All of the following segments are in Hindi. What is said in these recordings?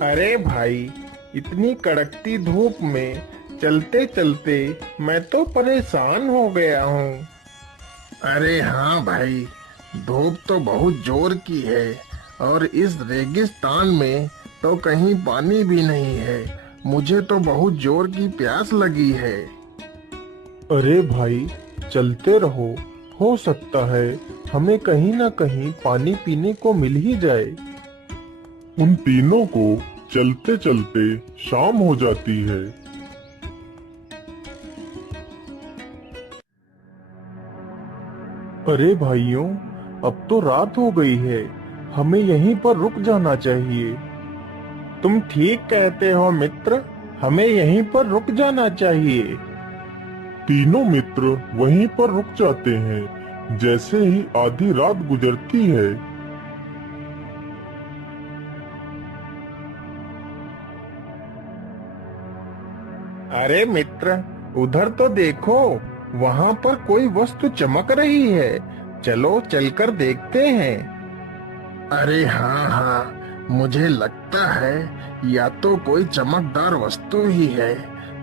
अरे भाई, इतनी कड़कती धूप में चलते चलते मैं तो परेशान हो गया हूँ। अरे हाँ भाई, धूप तो बहुत जोर की है और इस रेगिस्तान में तो कहीं पानी भी नहीं है। मुझे तो बहुत जोर की प्यास लगी है। अरे भाई, चलते रहो। हो सकता है हमें कहीं ना कहीं पानी पीने को मिल ही जाए। उन तीनों को चलते चलते शाम हो जाती है। अरे भाइयों, अब तो रात हो गई है। हमें यहीं पर रुक जाना चाहिए। तुम ठीक कहते हो मित्र, हमें यहीं पर रुक जाना चाहिए। तीनों मित्र वहीं पर रुक जाते हैं। जैसे ही आधी रात गुजरती है, अरे मित्र, उधर तो देखो, वहां पर कोई वस्तु चमक रही है। चलो चलकर देखते हैं। अरे हाँ हाँ, मुझे लगता है या तो कोई चमकदार वस्तु ही है।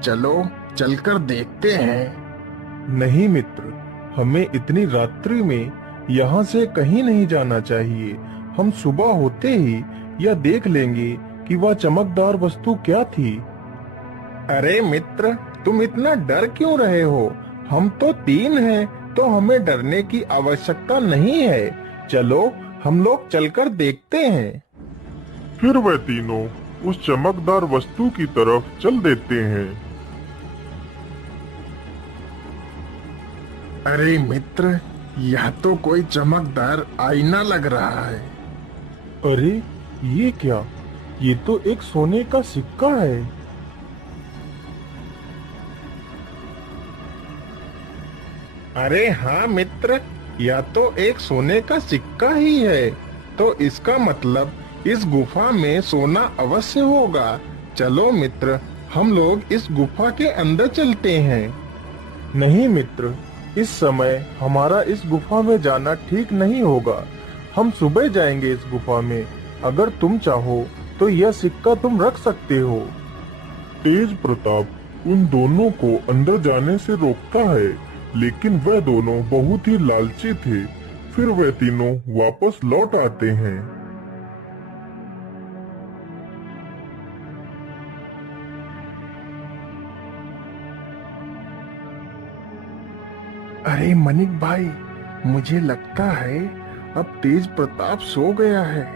चलो चलकर देखते हैं। नहीं मित्र, हमें इतनी रात्रि में यहाँ से कहीं नहीं जाना चाहिए। हम सुबह होते ही यह देख लेंगे कि वह चमकदार वस्तु क्या थी। अरे मित्र, तुम इतना डर क्यों रहे हो? हम तो तीन हैं, तो हमें डरने की आवश्यकता नहीं है। चलो, हम लोग चलकर देखते हैं। फिर वह तीनों उस चमकदार वस्तु की तरफ चल देते हैं। अरे मित्र, यह तो कोई चमकदार आईना लग रहा है। अरे, ये क्या? ये तो एक सोने का सिक्का है। अरे हाँ मित्र, यह तो एक सोने का सिक्का ही है। तो इसका मतलब इस गुफा में सोना अवश्य होगा। चलो मित्र, हम लोग इस गुफा के अंदर चलते हैं। नहीं मित्र, इस समय हमारा इस गुफा में जाना ठीक नहीं होगा। हम सुबह जाएंगे इस गुफा में। अगर तुम चाहो तो यह सिक्का तुम रख सकते हो। तेज प्रताप उन दोनों को अंदर जाने से रोकता है, लेकिन वह दोनों बहुत ही लालची थे। फिर वह तीनों वापस लौट आते हैं। अरे मनिक भाई, मुझे लगता है अब तेज प्रताप सो गया है।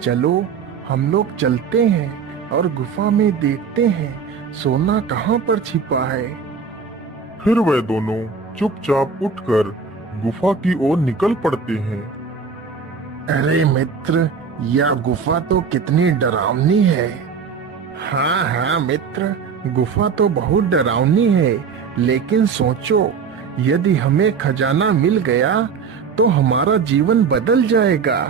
चलो हम लोग चलते हैं और गुफा में देखते हैं सोना कहाँ पर छिपा है। फिर वह दोनों चुपचाप उठकर गुफा की ओर निकल पड़ते हैं। अरे मित्र, यह गुफा तो कितनी डरावनी है। हाँ हाँ मित्र, गुफा तो बहुत डरावनी है। लेकिन सोचो, यदि हमें खजाना मिल गया तो हमारा जीवन बदल जाएगा।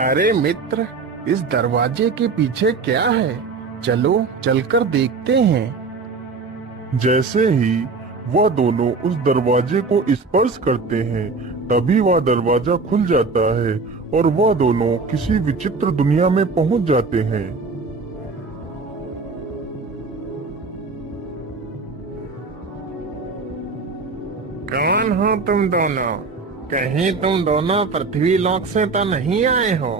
अरे मित्र, इस दरवाजे के पीछे क्या है? चलो चलकर देखते हैं। जैसे ही वह दोनों उस दरवाजे को स्पर्श करते हैं, तभी वह दरवाजा खुल जाता है और वह दोनों किसी विचित्र दुनिया में पहुंच जाते हैं। कौन हो तुम दोनों? कहीं तुम दोनों पृथ्वी लोक से तो नहीं आए हो?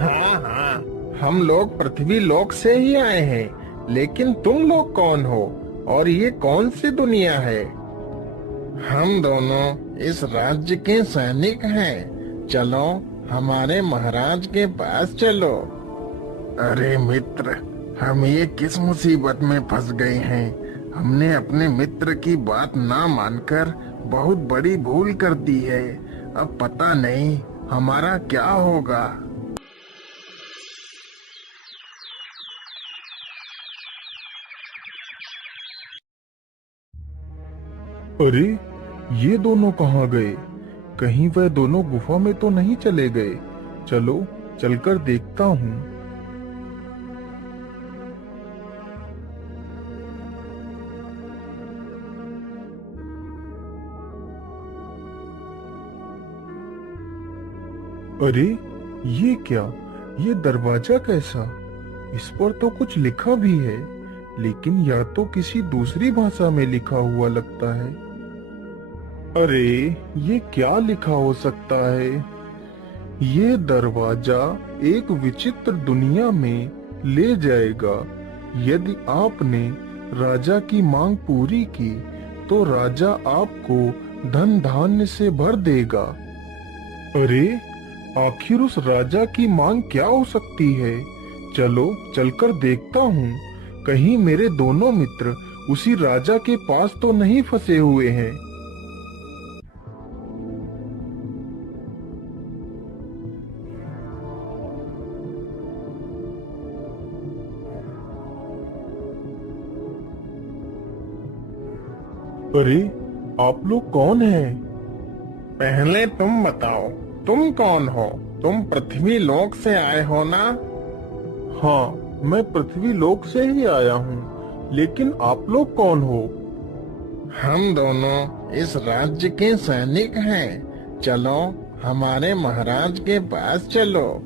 हाँ हाँ, हम लोग पृथ्वी लोक से ही आए हैं। लेकिन तुम लोग कौन हो और ये कौन सी दुनिया है? हम दोनों इस राज्य के सैनिक हैं। चलो हमारे महाराज के पास चलो। अरे मित्र, हम ये किस मुसीबत में फंस गए हैं। हमने अपने मित्र की बात ना मानकर बहुत बड़ी भूल कर दी है। अब पता नहीं हमारा क्या होगा। अरे, ये दोनों कहाँ गए? कहीं वह दोनों गुफा में तो नहीं चले गए? चलो चलकर देखता हूँ। अरे, ये क्या? ये दरवाजा कैसा? इस पर तो कुछ लिखा भी है, लेकिन या तो किसी दूसरी भाषा में लिखा हुआ लगता है। अरे, ये क्या लिखा हो सकता है? ये दरवाजा एक विचित्र दुनिया में ले जाएगा। यदि आपने राजा की मांग पूरी की, तो राजा आपको धन धान्य से भर देगा। अरे, आखिर उस राजा की मांग क्या हो सकती है? चलो चलकर देखता हूँ। कहीं मेरे दोनों मित्र उसी राजा के पास तो नहीं फंसे हुए हैं। अरे, आप लोग कौन हैं? पहले तुम बताओ, तुम कौन हो? तुम पृथ्वी लोक से आए हो ना? हाँ, मैं पृथ्वी लोक से ही आया हूँ, लेकिन आप लोग कौन हो? हम दोनों इस राज्य के सैनिक हैं। चलो हमारे महाराज के पास चलो।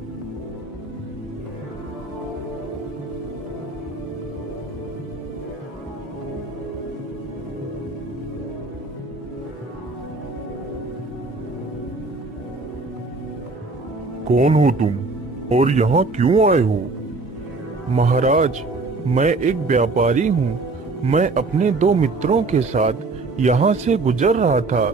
कौन हो तुम और यहाँ क्यों आए हो? महाराज, मैं एक व्यापारी हूँ। मैं अपने दो मित्रों के साथ यहाँ से गुजर रहा था।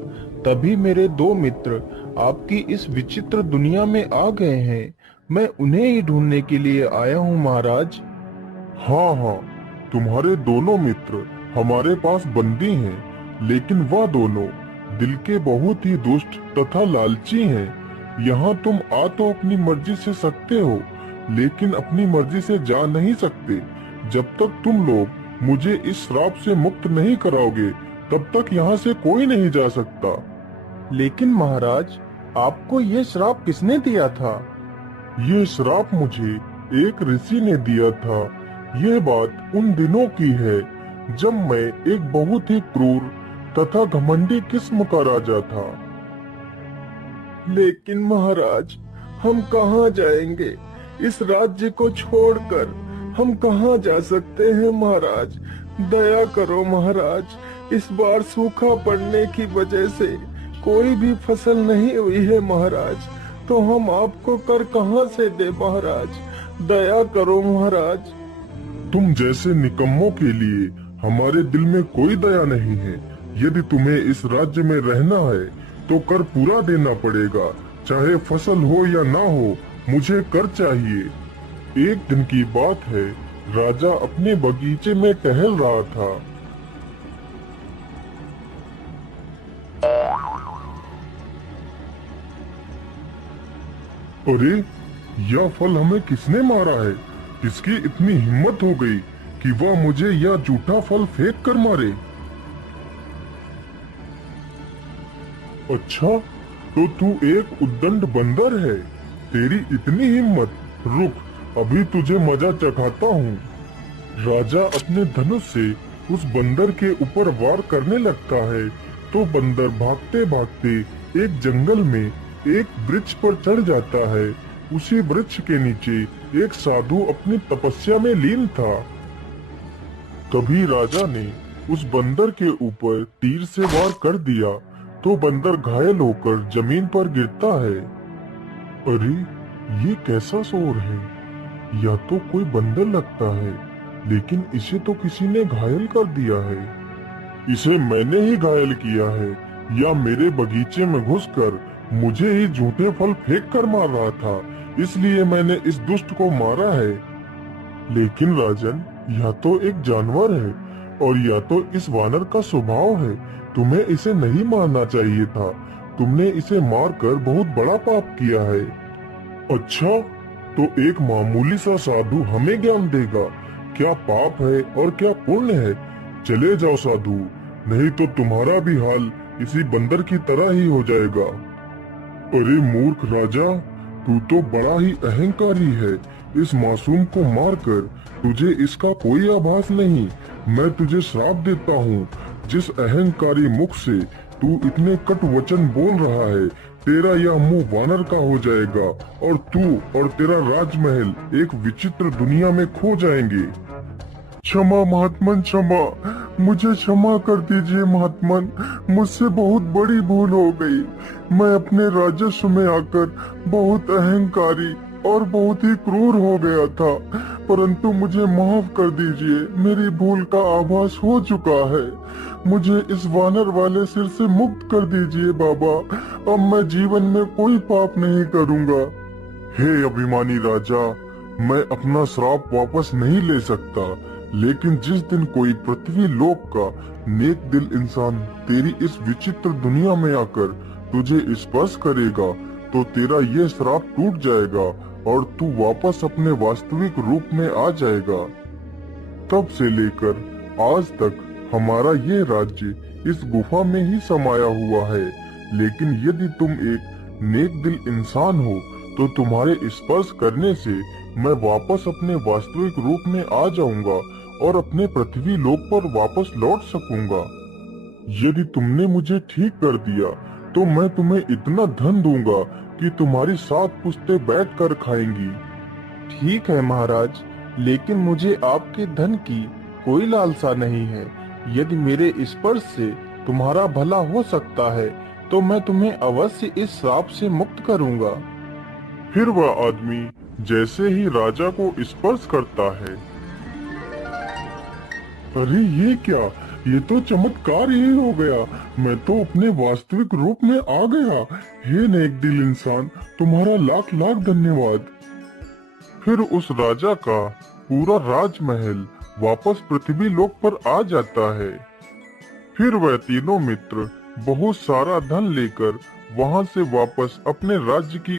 तभी मेरे दो मित्र आपकी इस विचित्र दुनिया में आ गए हैं। मैं उन्हें ही ढूंढने के लिए आया हूँ महाराज। हाँ हाँ, तुम्हारे दोनों मित्र हमारे पास बंदी हैं, लेकिन वह दोनों दिल के बहुत ही दुष्ट तथा लालची हैं। यहाँ तुम आ तो अपनी मर्जी से सकते हो, लेकिन अपनी मर्जी से जा नहीं सकते। जब तक तुम लोग मुझे इस श्राप से मुक्त नहीं कराओगे, तब तक यहाँ से कोई नहीं जा सकता। लेकिन महाराज, आपको ये श्राप किसने दिया था? ये श्राप मुझे एक ऋषि ने दिया था। यह बात उन दिनों की है जब मैं एक बहुत ही क्रूर तथा घमंडी किस्म का राजा था। लेकिन महाराज, हम कहाँ जाएंगे? इस राज्य को छोड़कर हम कहाँ जा सकते हैं महाराज? दया करो महाराज। इस बार सूखा पड़ने की वजह से कोई भी फसल नहीं हुई है महाराज, तो हम आपको कर कहाँ से दे महाराज? दया करो महाराज। तुम जैसे निकम्मों के लिए हमारे दिल में कोई दया नहीं है। यदि तुम्हें इस राज्य में रहना है तो कर पूरा देना पड़ेगा, चाहे फसल हो या ना हो। मुझे कर चाहिए। एक दिन की बात है, राजा अपने बगीचे में टहल रहा था। अरे, यह फल हमें किसने मारा है? किसकी इतनी हिम्मत हो गई कि वह मुझे यह जूठा फल फेंक कर मारे? अच्छा, तो तू एक उद्दंड बंदर है। तेरी इतनी हिम्मत, रुक, अभी तुझे मजा चखाता हूँ। राजा अपने धनुष से उस बंदर के ऊपर वार करने लगता है, तो बंदर भागते भागते एक जंगल में एक वृक्ष पर चढ़ जाता है। उसी वृक्ष के नीचे एक साधु अपनी तपस्या में लीन था। तभी राजा ने उस बंदर के ऊपर तीर से वार कर दिया, तो बंदर घायल होकर जमीन पर गिरता है। अरे, ये कैसा शोर है? या तो कोई बंदर लगता है, लेकिन इसे तो किसी ने घायल कर दिया है। इसे मैंने ही घायल किया है, या मेरे बगीचे में घुसकर मुझे ही झूठे फल फेंक कर मार रहा था, इसलिए मैंने इस दुष्ट को मारा है। लेकिन राजन, यह तो एक जानवर है, और या तो इस वानर का स्वभाव है। तुम्हें इसे नहीं मारना चाहिए था। तुमने इसे मारकर बहुत बड़ा पाप किया है। अच्छा, तो एक मामूली सा साधु हमें ज्ञान देगा क्या पाप है और क्या पुण्य है? चले जाओ साधु, नहीं तो तुम्हारा भी हाल इसी बंदर की तरह ही हो जाएगा। अरे मूर्ख राजा, तू तो बड़ा ही अहंकारी है। इस मासूम को मारकर तुझे इसका कोई आभास नहीं। मैं तुझे श्राप देता हूँ। जिस अहंकारी मुख से तू इतने कटु वचन बोल रहा है, तेरा यह मुंह वानर का हो जाएगा और तू और तेरा राजमहल एक विचित्र दुनिया में खो जाएंगे। क्षमा महात्मन, क्षमा, मुझे क्षमा कर दीजिए महात्मन। मुझसे बहुत बड़ी भूल हो गई। मैं अपने राजस्व में आकर बहुत अहंकारी और बहुत ही क्रूर हो गया था, परंतु मुझे माफ कर दीजिए। मेरी भूल का आभास हो चुका है। मुझे इस वानर वाले सिर से मुक्त कर दीजिए बाबा। अब मैं जीवन में कोई पाप नहीं करूँगा। हे अभिमानी राजा, मैं अपना श्राप वापस नहीं ले सकता, लेकिन जिस दिन कोई पृथ्वी लोक का नेक दिल इंसान तेरी इस विचित्र दुनिया में आकर तुझे स्पर्श करेगा, तो तेरा ये श्राप टूट जाएगा और तू वापस अपने वास्तविक रूप में आ जाएगा। तब से लेकर आज तक हमारा ये राज्य इस गुफा में ही समाया हुआ है। लेकिन यदि तुम एक नेक दिल इंसान हो, तो तुम्हारे स्पर्श करने से मैं वापस अपने वास्तविक रूप में आ जाऊंगा और अपने पृथ्वी लोक पर वापस लौट सकूंगा। यदि तुमने मुझे ठीक कर दिया, तो मैं तुम्हें इतना धन दूंगा कि तुम्हारी 7 पुश्तें बैठ कर खाएंगी। ठीक है महाराज, लेकिन मुझे आपके धन की कोई लालसा नहीं है। यदि मेरे स्पर्श से तुम्हारा भला हो सकता है, तो मैं तुम्हें अवश्य इस श्राप से मुक्त करूंगा। फिर वह आदमी जैसे ही राजा को स्पर्श करता है, अरे ये क्या, ये तो चमत्कार ही हो गया। मैं तो अपने वास्तविक रूप में आ गया। हे नेक दिल इंसान, तुम्हारा लाख लाख धन्यवाद। फिर उस राजा का पूरा राजमहल वापस पृथ्वी लोक पर आ जाता है। फिर वह तीनों मित्र बहुत सारा धन लेकर वहां से वापस अपने राज्य की